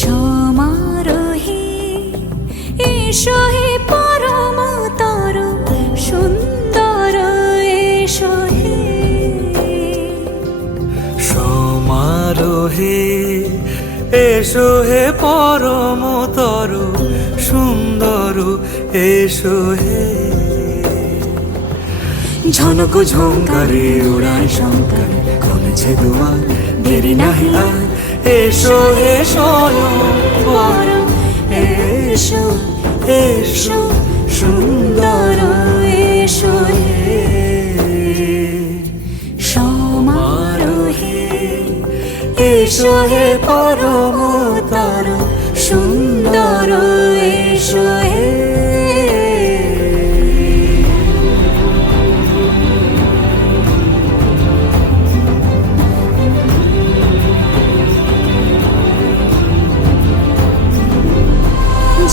সমারোহে এসো হে পরমতর সুন্দর এসো হে। সমারোহে এসো হে পরমতর সুন্দর এসো হে। ঝনক ঝঙ্কারে উড়ায় শঙ্কর খুলেছে দুয়ার দেরি নাহি আর। এসো হে স্বয়ংবর এসো এসো সুন্দর এসো হে। সমারোহে এসো হে পরমতর সুন্দর এসো হে।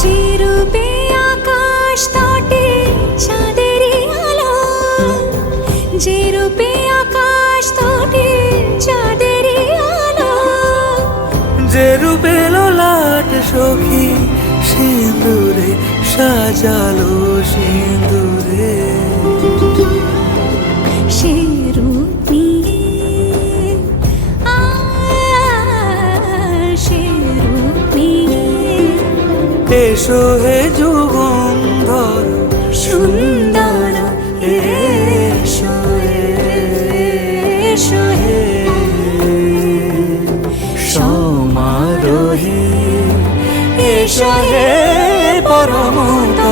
যে রূপে আকাশ তটে চাঁদেরই আলো, যে রূপে আকাশ তটে চাঁদেরই আলো, যে রূপে ললাট সখী সিঁদুরে সাজালো সিঁদুরে। সে রূপ নিয়ে সে রূপ নিয়ে এসো হে যুগন্ধর সুন্দর এসো এসো হে। সমারোহে এসো হে পরমতর